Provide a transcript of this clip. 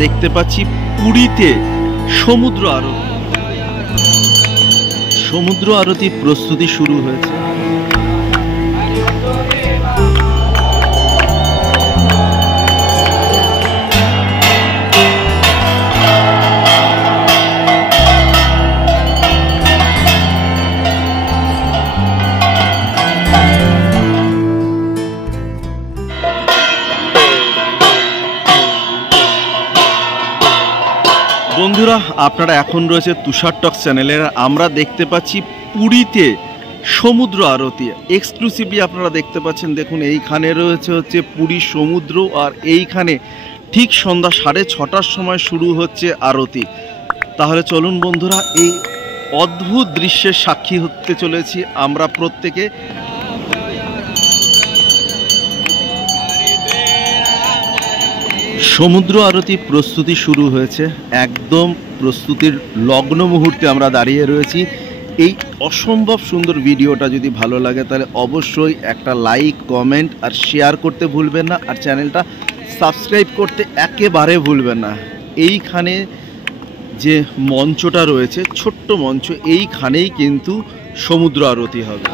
দেখতে পাচ্ছি পুরীতে সমুদ্র আরতি প্রস্তুতি শুরু হয়েছে। বন্ধুরা, আপনারা এখন রয়েছে তুষার টক চ্যানেলের। আমরা দেখতে পাচ্ছি পুরীতে সমুদ্র আরতি এক্সক্লুসিভলি আপনারা দেখতে পাচ্ছেন। দেখুন, এইখানে রয়েছে হচ্ছে পুরী সমুদ্র, আর এইখানে ঠিক সন্ধ্যা 6:30টার সময় শুরু হচ্ছে আরতি। তাহলে চলুন বন্ধুরা, এই অদ্ভুত দৃশ্যের সাক্ষী হতে চলেছি আমরা প্রত্যেকে। সমুদ্র আরতি প্রস্তুতি শুরু হয়েছে, একদম প্রস্তুতির লগ্ন মুহূর্তে আমরা দাঁড়িয়ে রয়েছি। এই অসম্ভব সুন্দর ভিডিওটা যদি ভালো লাগে তাহলে অবশ্যই একটা লাইক, কমেন্ট আর শেয়ার করতে ভুলবেন না, আর চ্যানেলটা সাবস্ক্রাইব করতে একেবারে ভুলবেন না। এইখানে যে মঞ্চটা রয়েছে, ছোট্ট মঞ্চ, এইখানেই কিন্তু সমুদ্র আরতি হবে।